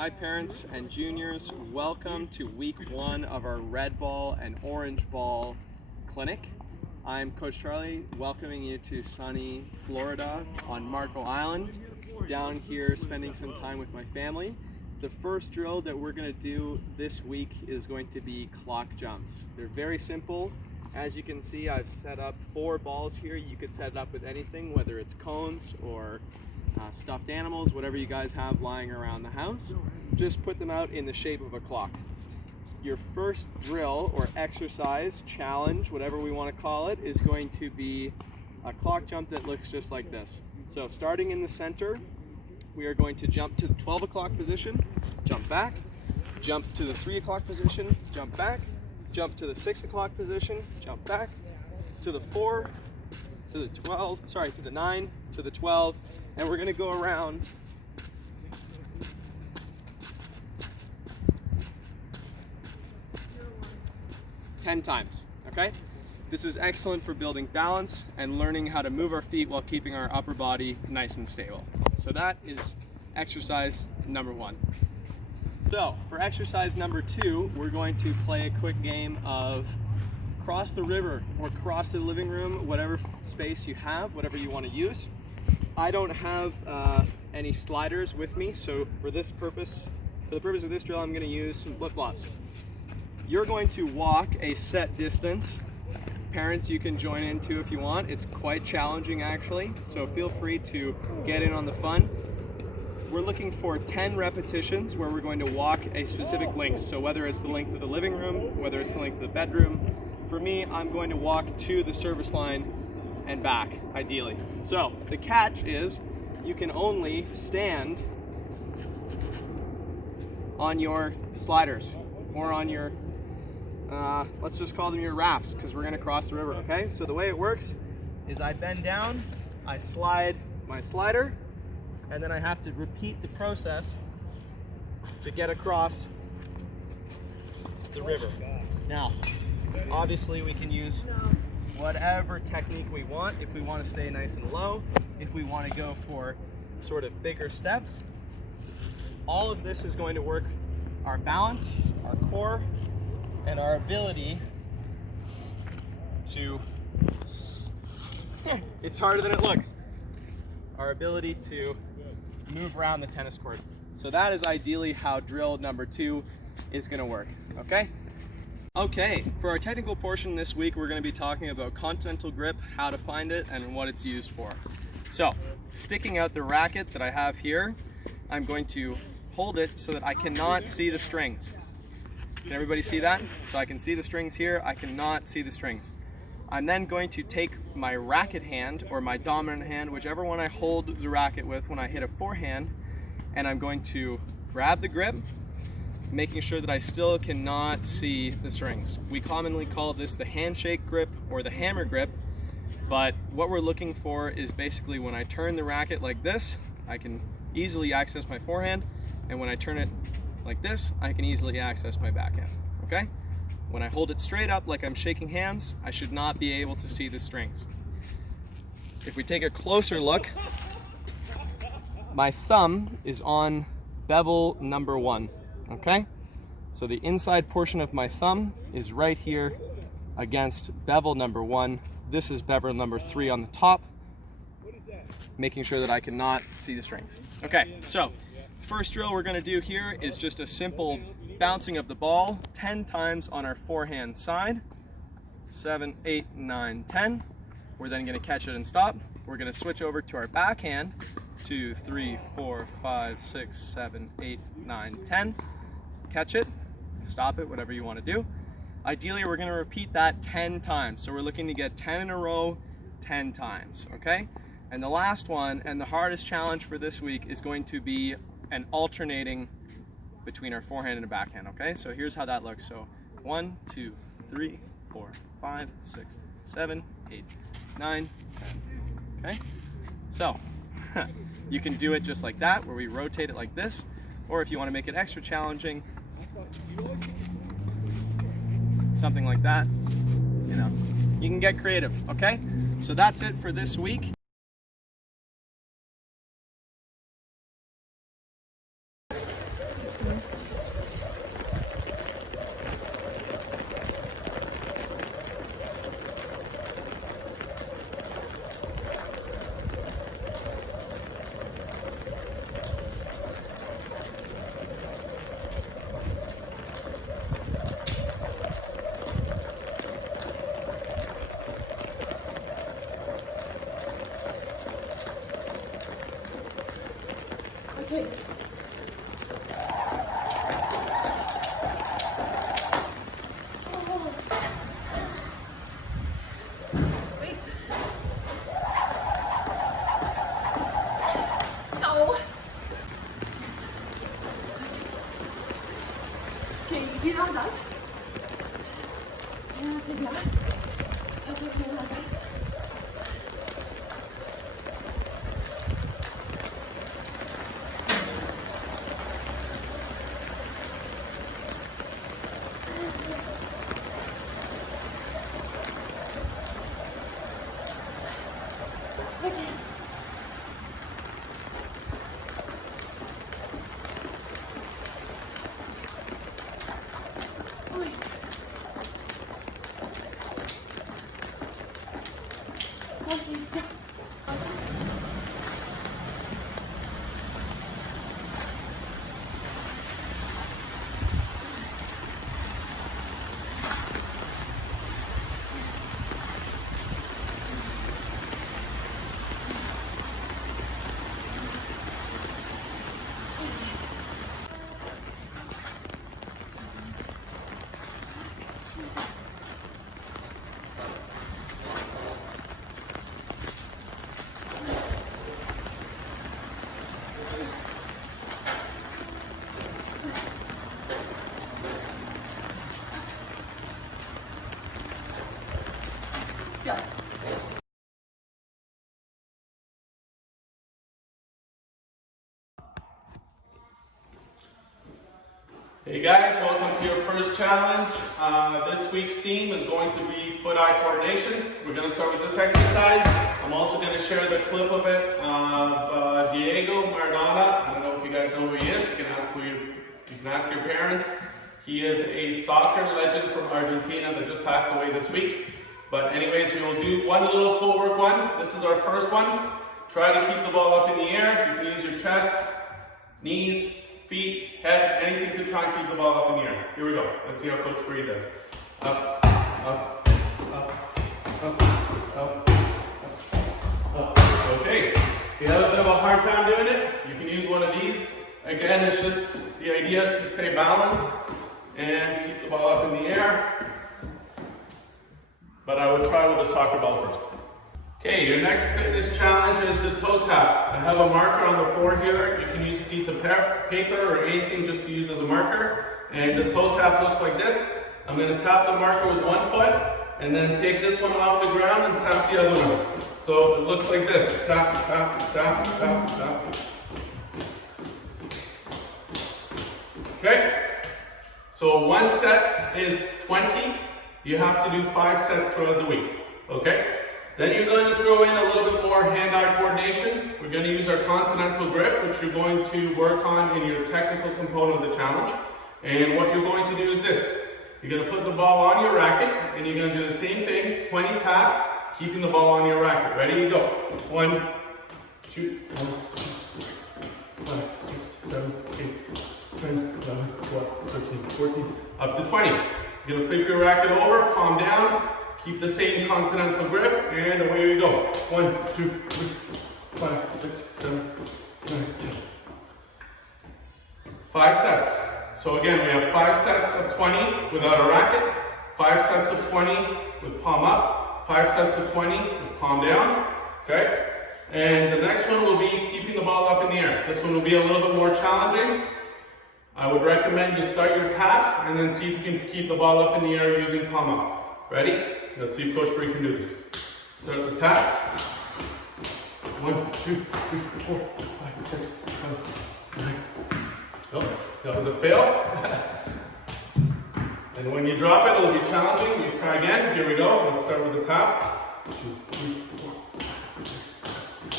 Hi parents and juniors, welcome to week 1 of our red ball and orange ball clinic. I'm Coach Charlie, welcoming you to sunny Florida on Marco Island, down here spending some time with my family. The first drill that we're going to do this week is going to be clock jumps. They're very simple. As you can see, I've set up 4 balls here. You could set it up with anything, whether it's cones or stuffed animals, whatever you guys have lying around the house. Just put them out in the shape of a clock. Your first drill or exercise, challenge, whatever we want to call it, is going to be a clock jump that looks just like this. So starting in the center, we are going to jump to the 12 o'clock position, jump back, jump to the 3 o'clock position, jump back, jump to the 6 o'clock position, jump back, to the 4, to the 12, sorry, to the 9, to the 12, and we're going to go around 10 times, okay? This is excellent for building balance and learning how to move our feet while keeping our upper body nice and stable. So that is exercise number 1. So for exercise number 2, we're going to play a quick game of cross the river or cross the living room, whatever space you have, whatever you want to use. I don't have any sliders with me, so for the purpose of this drill, I'm going to use some flip-flops. You're going to walk a set distance. Parents, you can join in too if you want. It's quite challenging actually, so feel free to get in on the fun. We're looking for 10 repetitions where we're going to walk a specific length. So whether it's the length of the living room, whether it's the length of the bedroom. For me, I'm going to walk to the service line and back, ideally. So the catch is you can only stand on your sliders or on your, let's just call them your rafts, because we're going to cross the river, okay? So the way it works is I bend down, I slide my slider, and then I have to repeat the process to get across the river. Now, obviously we can use whatever technique we want. If we want to stay nice and low, if we want to go for sort of bigger steps, all of this is going to work our balance, our core, and our ability to, it's harder than it looks, our ability to move around the tennis court. So that is ideally how drill number 2 is going to work, okay? Okay, for our technical portion this week, we're going to be talking about Continental Grip, how to find it, and what it's used for. So, sticking out the racket that I have here, I'm going to hold it so that I cannot see the strings. Can everybody see that? So I can see the strings here, I cannot see the strings. I'm then going to take my racket hand, or my dominant hand, whichever one I hold the racket with when I hit a forehand, and I'm going to grab the grip, making sure that I still cannot see the strings. We commonly call this the handshake grip or the hammer grip, but what we're looking for is basically when I turn the racket like this, I can easily access my forehand, and when I turn it like this, I can easily access my backhand, okay? When I hold it straight up like I'm shaking hands, I should not be able to see the strings. If we take a closer look, my thumb is on bevel number 1. Okay, so the inside portion of my thumb is right here against bevel number 1. This is bevel number 3 on the top, making sure that I cannot see the strings. Okay, so first drill we're going to do here is just a simple bouncing of the ball 10 times on our forehand side. 7, 8, 9, 10. We're then going to catch it and stop. We're going to switch over to our backhand. 2, 3, 4, 5, 6, 7, 8, 9, 10. Catch it, stop it, whatever you want to do. Ideally, we're going to repeat that 10 times. So we're looking to get 10 in a row, 10 times, okay? And the last one, and the hardest challenge for this week, is going to be an alternating between our forehand and a backhand, okay? So here's how that looks. So 1, 2, 3, 4, 5, 6, 7, 8, 9, 10, okay? So you can do it just like that, where we rotate it like this, or if you want to make it extra challenging, something like that, you know, you can get creative, okay? So that's it for this week. Okay. Wait. No. Okay, easy now, Zach. And that's it, yeah. That's it, yeah, that's it. Okay. Okay, so. So. Hey guys, welcome to your first challenge. This week's theme is going to be foot-eye coordination. We're going to start with this exercise. I'm also going to share the clip of it of Diego Maradona. I don't know if you guys know who he is. You can ask your parents. He is a soccer legend from Argentina that just passed away this week. But anyways, we will do one little footwork one. This is our first one. Try to keep the ball up in the air. You can use your chest, knees, feet, head, anything to try and keep the ball up in the air. Here we go. Let's see how Coach Free does. Up, up, up, up, up, up. Okay. If you have a bit of a hard time doing it, you can use one of these. Again, it's just, the idea is to stay balanced and keep the ball up in the air. But I would try with a soccer ball first. Okay, your next fitness challenge is the toe tap. I have a marker on the floor here. You can use a piece of paper or anything just to use as a marker. And the toe tap looks like this. I'm going to tap the marker with one foot and then take this one off the ground and tap the other one. So it looks like this. Tap, tap, tap, tap, tap. Okay? So one set is 20. You have to do 5 sets throughout the week. Okay? Then you're going to throw in a little bit more hand-eye coordination. We're going to use our Continental Grip, which you're going to work on in your technical component of the challenge. And what you're going to do is this. You're going to put the ball on your racket, and you're going to do the same thing, 20 taps, keeping the ball on your racket. Ready? You go. 1, 2, 5, 6, 7, 8, 10, 11, 12, 13, 14, up to 20. You're going to flip your racket over, palm down, keep the same Continental Grip, and away we go. 1, 2, 3, 5, 6, 7, 8, 9, 10. 5 sets. So again, we have 5 sets of 20 without a racket, 5 sets of 20 with palm up, 5 sets of 20 with palm down, okay? And the next one will be keeping the ball up in the air. This one will be a little bit more challenging. I would recommend you start your taps and then see if you can keep the ball up in the air using palm up. Ready? Let's see if Coach Free can do this. Start the taps. 1, 2, 3, 4, 5, 6, 7, 9. Nope, that was a fail. And when you drop it, it'll be challenging. We try again. Here we go. Let's start with the tap. 2, 3, 4, 5, 6, 7.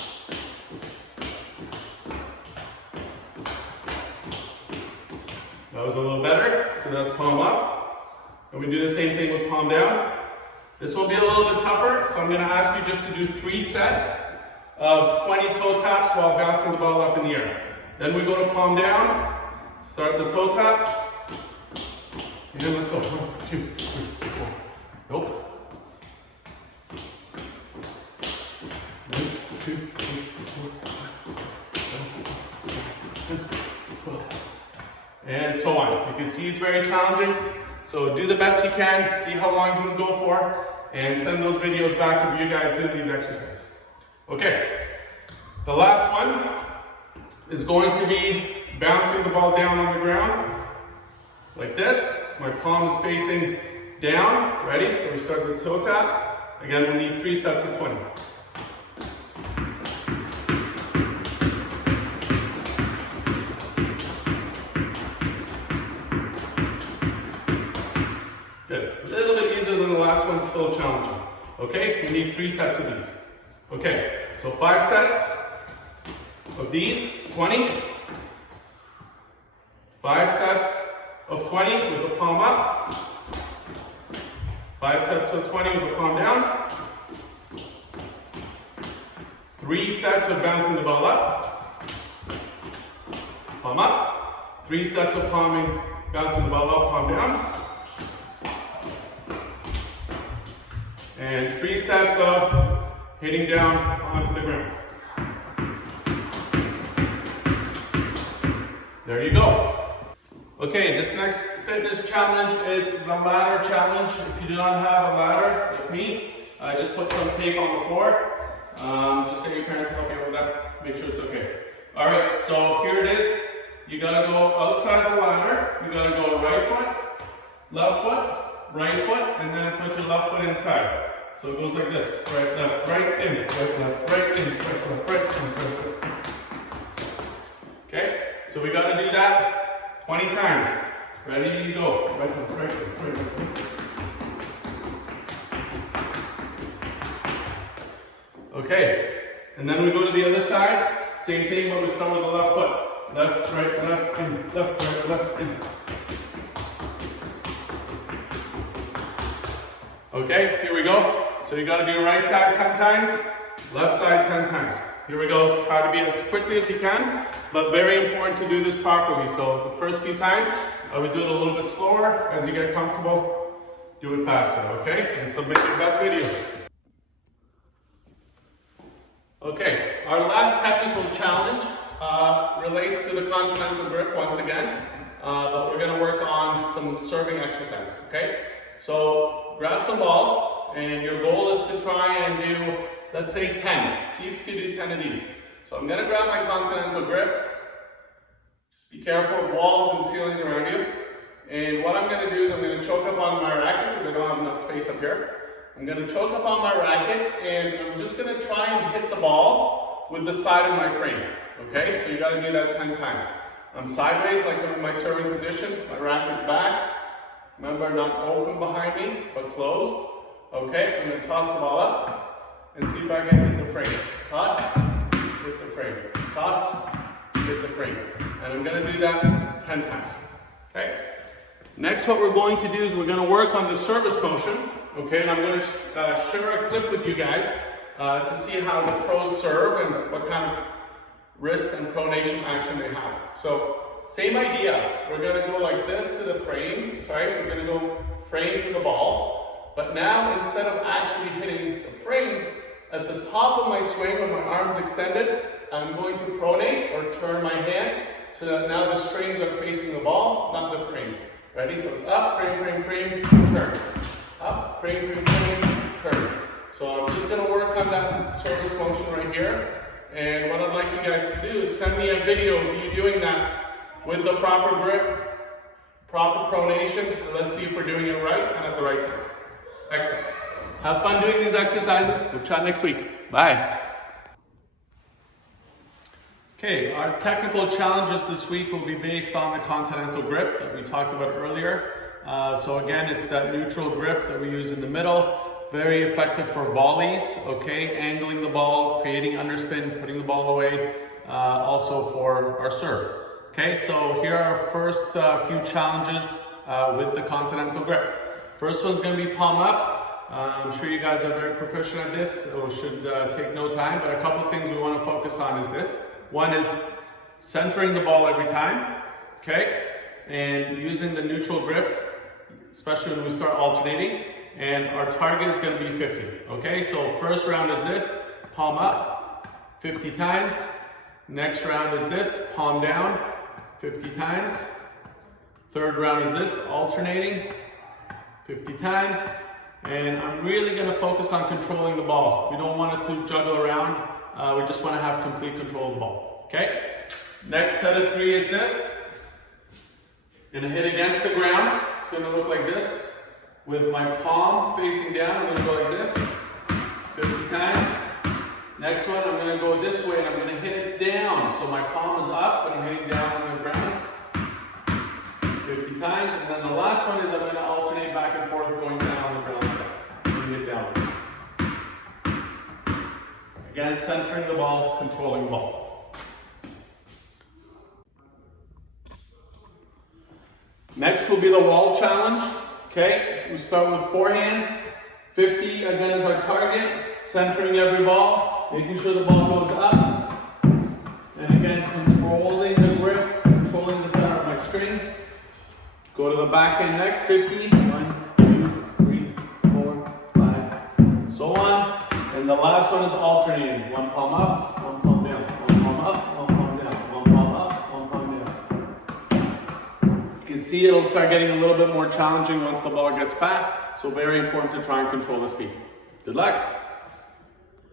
That was a little better. So that's palm up. And we do the same thing with palm down. This will be a little bit tougher, so I'm going to ask you just to do 3 sets of 20 toe taps while bouncing the ball up in the air. Then we go to palm down, start the toe taps, and let's go. 1, 2, 3, 4. Nope. 1, 2, 3, 4, 5, 6, 7, 8, 9, 10. You can see it's very challenging. So do the best you can, see how long you can go for, and send those videos back of you guys doing these exercises. Okay, the last one is going to be bouncing the ball down on the ground, like this. My palm is facing down, ready? So we start with toe taps. Again, we need 3 sets of 20. Good, a little bit easier than the last one, still challenging. Okay, we need 3 sets of these. Okay, so 5 sets of these, 20. 5 sets of 20 with the palm up. 5 sets of 20 with the palm down. 3 sets of bouncing the ball up. Palm up. 3 sets of palming, bouncing the ball up, palm down. And 3 sets of hitting down onto the ground. There you go. Okay, this next fitness challenge is the ladder challenge. If you do not have a ladder, like me, just put some tape on the floor. Just get your parents to help you with that. Make sure it's okay. All right, so here it is. You gotta go outside the ladder. You gotta go right foot, left foot, right foot, and then put your left foot inside. So it goes like this: right, left, right, in, right, left, right, in, right, left, right, in, right, left. Okay, so we gotta do that 20 times. Ready, you go. Right, left, right, left, right, left. Okay, and then we go to the other side. Same thing, but we start with the left foot. Left, right, left, in, left, right, left, in. Okay, here we go. So you gotta do right side 10 times, left side 10 times. Here we go. Try to be as quickly as you can, but very important to do this properly. So the first few times, I would do it a little bit slower. As you get comfortable, do it faster, okay? And submit your best videos. Okay, our last technical challenge relates to the Continental Grip once again, but we're gonna work on some serving exercise, okay? So grab some balls, and your goal is to try and do, let's say 10. See if you can do 10 of these. So I'm gonna grab my Continental Grip. Just be careful of walls and ceilings around you. And what I'm gonna do is I'm gonna choke up on my racket because I don't have enough space up here. I'm gonna choke up on my racket, and I'm just gonna try and hit the ball with the side of my frame. Okay, so you gotta do that 10 times. I'm sideways, like I'm in my serving position. My racket's back. Remember, not open behind me, but closed. Okay, I'm gonna toss the ball up and see if I can hit the frame. Toss, hit the frame. Toss, hit the frame. And I'm gonna do that 10 times. Okay. Next, what we're going to do is we're gonna work on the service motion. Okay, and I'm gonna share a clip with you guys to see how the pros serve and what kind of wrist and pronation action they have. So, same idea. We're gonna go like this to the frame. We're gonna go frame to the ball. But now, instead of actually hitting the frame, at the top of my swing with my arms extended, I'm going to pronate or turn my hand so that now the strings are facing the ball, not the frame. Ready? So it's up, frame, frame, frame, turn. Up, frame, frame, frame, turn. So I'm just gonna work on that service motion right here. And what I'd like you guys to do is send me a video of you doing that with the proper grip, proper pronation, and let's see if we're doing it right and at the right time. Excellent. Have fun doing these exercises. We'll chat next week. Bye. Okay, our technical challenges this week will be based on the Continental Grip that we talked about earlier. So again, it's that neutral grip that we use in the middle. Very effective for volleys, okay? Angling the ball, creating underspin, putting the ball away, also for our serve. Okay, so here are our first few challenges with the Continental Grip. First one's gonna be palm up. I'm sure you guys are very proficient at this, so it should take no time, but a couple things we wanna focus on is this. One is centering the ball every time, okay? And using the neutral grip, especially when we start alternating, and our target is gonna be 50, okay? So first round is this, palm up, 50 times. Next round is this, palm down, 50 times. Third round is this, alternating 50 times. And I'm really gonna focus on controlling the ball. We don't want it to juggle around. We just wanna have complete control of the ball, okay? Next set of 3 is this. Gonna hit against the ground. It's gonna look like this. With my palm facing down, I'm gonna go like this, 50 times. Next one, I'm gonna go this way and I'm gonna hit it down. So my palm is up and I'm hitting down on the ground, 50 times. And then the last one is I'm gonna alternate back and forth going down on the ground, bring it downwards. Again, centering the ball, controlling the ball. Next will be the wall challenge. Okay, we start with 4 hands. 50 again is our target. Centering every ball, making sure the ball goes up. And again, controlling the grip, controlling the center of my strings. Go to the back hand next. 50. 1, 2, 3, 4, 5, and so on. And the last one is alternating. One palm up, one palm down. One palm up, one palm down. One palm up, one palm down. You can see it'll start getting a little bit more challenging once the ball gets fast, so very important to try and control the speed. Good luck.